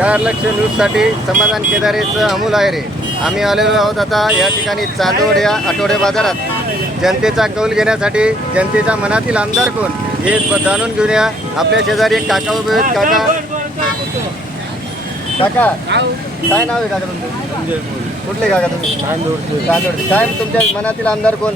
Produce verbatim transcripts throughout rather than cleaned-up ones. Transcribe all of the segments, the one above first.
चार लक्ष न्यूजसाठी समाधान केदारेचं अमोल आहे रे. आम्ही आलेलो आहोत आता या ठिकाणी चांदवड या आठवडे बाजारात जनतेचा कौल घेण्यासाठी. जनतेच्या मनातील आमदार कोण हे जाणून घेऊया. आपल्या शेजारी एक काका उभे आहेत. काका काका काय नाव आहे काका तुमचं? कुठले काका तुम्ही? चांदवड. चांदवड. काय तुमच्या मनातील आमदार कोण?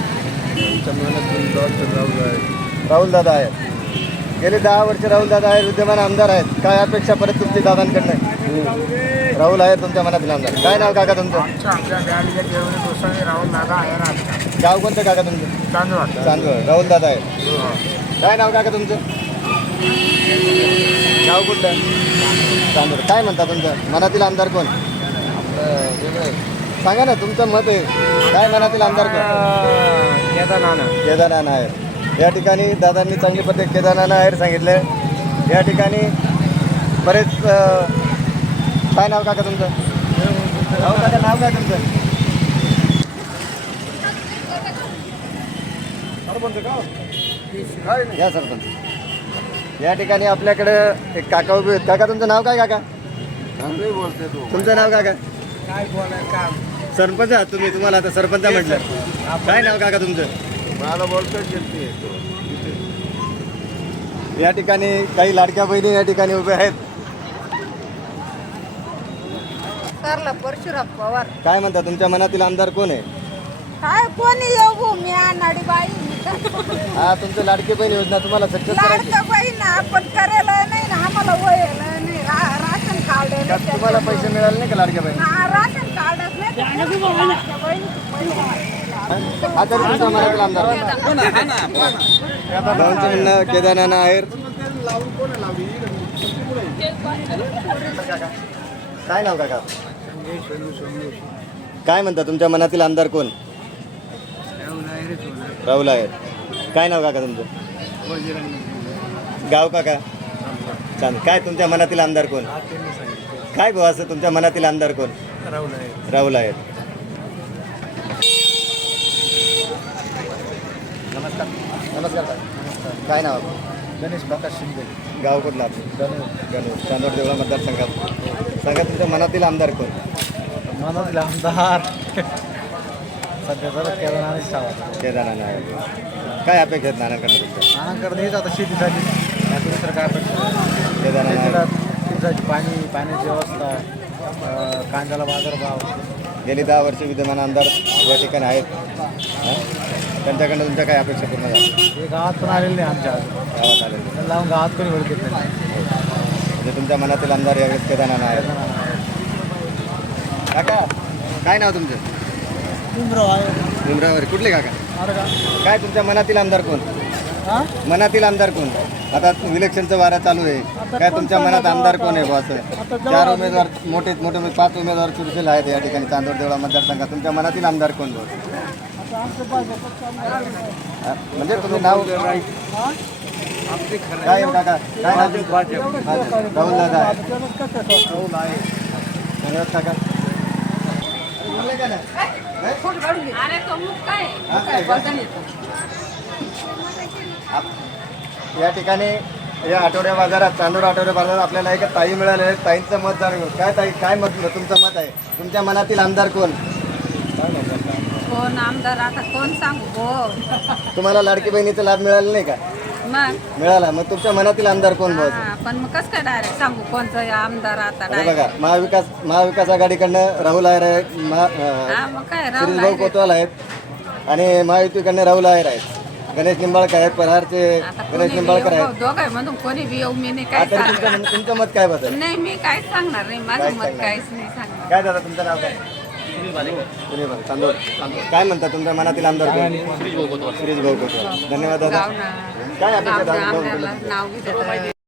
राहुल दादा आहे. गेले दहा वर्ष राहुल दादा आहेत, विद्यमान आमदार आहेत. काय अपेक्षा परत तुमची दादांकडनं? राहुल आहे तुमच्या मनातील आमदार. काय नाव काका तुमचं? राहुल दादा आहे. गाव कोणतं काका तुमचं? चांदवड. चांदवड. राहुल दादा आहे. काय नाव काका तुमचं? गाव कुठलं? चांदवड. काय म्हणता तुमचं मनातील आमदार कोण? सांगा ना तुमचं मत आहे. काय मनातील आमदार कोण? केदारनाथ. केदारनाथ आहे. या ठिकाणी दादांनी चांगली पद्धत केदारनाथ आहेर सांगितलं. या ठिकाणी बरेच काय नाव काका तुमचं? नाव काका नाव काय तुमचं? या सरपंच. या ठिकाणी आपल्याकडं एक काका उभे आहेत. काका तुमचं नाव काय काका? बोलते तू तुमचं नाव काका? काय बोलाय का? सरपंच आहात तुम्ही. तुम्हाला आता सरपंच म्हटलं. काय नाव काका तुमचं? मला बोलतोय या ठिकाणी काही लाडक्या बहिणी या ठिकाणी उभे आहेत. सरला परशुराम पवार. काय म्हणता तुमच्या मनातील आमदार कोण आहे? काय कोणी येऊ मी अनाडी बाई हा तुमचं लाडकी बहीण योजना तुम्हाला सक्सेस करायची. लाडका बहीण आपण करायला नाही ना, आम्हाला वयला नाही. रा- राशन कार्ड का तुम्हाला पैसे मिळाले नाही का लाडक्या बहीण? राशन कार्डच नाही. लाडक्या बहिणीचे पैसे. हा तरी तुमचा मनातील आमदार भाऊंचं म्हणणं केदारनाथ आहेर. काय नाव काका? काय म्हणता तुमच्या मनातील आमदार कोण? राहुल आहेर. काय नाव काका तुमचं? गाव काका? चांद. काय तुमच्या मनातील आमदार कोण? काय भाऊ असं तुमच्या मनातील आमदार कोण? राहुल आहेर. नमस्कार. नमस्कार काका. काय नाव? गणेश प्रकाश शिंदे. गाव कुठलं आपलं? गणेश. चांदवड देवळा मतदारसंघात. सांगा तुमच्या मनातील आमदार कोण? मनातील आमदार सध्या तर केदारनाथ सावंत. केदारनाथ आहे. काय अपेक्षा आहेत नानाकडे तुमच्या? नानांकडे हेच आता शेतीसाठी बाकी दुसरं काय अपेक्षा? केदारनाथ शेतीला आहे. शेतीसाठी पाणी पाण्याची व्यवस्था, अं, कांद्याला बाजारभाव. गेली दहा वर्ष विद्यमान आमदार या ठिकाणी आहेत. हं? त्यांच्याकडनं तुमच्या काय अपेक्षा पूर्ण झाल्या? हे गावात पण आलेले नाही आमच्या आज. गावात आलेले त्यांना लावून गावात कोणी ओळखत नाही. म्हणजे तुमच्या मनातील आमदार यावेळेस केदारनाथ आहे. काका काय नाव तुमचं? उमरावर. कुठले काका? काय तुमच्या मनातील आमदार कोण? मनातील आमदार कोण? आता इलेक्शनचं वारा चालू आहे. काय तुमच्या मनात आमदार कोण आहे बॉस? चार उमेदवार मोठे मोठे पाच उमेदवार चुरशील आहेत या ठिकाणी चांदवड देवळा मतदारसंघात. तुमच्या मनातील आमदार कोण बॉस? म्हणजे तुम्ही नाव काय आहे काका? काय नाव तुमचं? राहुल दादा आहे. धन्यवाद काका. बोलले का नाही? या ठिकाणी या आठवड्या बाजारात चांदूर आठवड्या बाजारात आपल्याला एक ताई मिळाले आहेत. ताईंचं मत जाणून घेऊ. काय ताई काय मत तुमचं मत आहे? तुमच्या मनातील आमदार कोण? कोण आमदार आता कोण सांगू हो? तुम्हाला लाडकी बहिणीचा लाभ मिळाला नाही का? मग मिळाला. मग तुमच्या मनातील आमदार कोण बघ? हा, पण मग कसं काय डायरेक्ट सांगू कोणतं आमदार आता बघा डायरेक्ट? महाविकास महाविकास आघाडीकडनं राहुल आहेर आहे. महा हा मग काय राहुल श्रीभाऊ आहे. कोतवाल आहेत आणि महायुतीकडनं राहुल आहेर आहेत. गणेश निंबाळकर आहेत. परारचे आता गणेश कोणी निंबाळकर बी येऊ, आहेत. दोघं म्हणून कोणी बी येऊ, मी नाही काय आता तुमचं सांगणार. तुमचं मत काय बदल? नाही मी काहीच सांगणार नाही. माझं काहीच मत सांगणार काहीच नाही सांगणार. काय दादा तुमचं नाव काय? सुनील भाऊ, चांदोड. काय म्हणता तुमच्या मनातील आमदार कोण? श्रीज भाऊ कोतवाल. धन्यवाद दादा. गाव ना काय अपेक्षा गावच्या दादा? आमदारला नाव घेतात.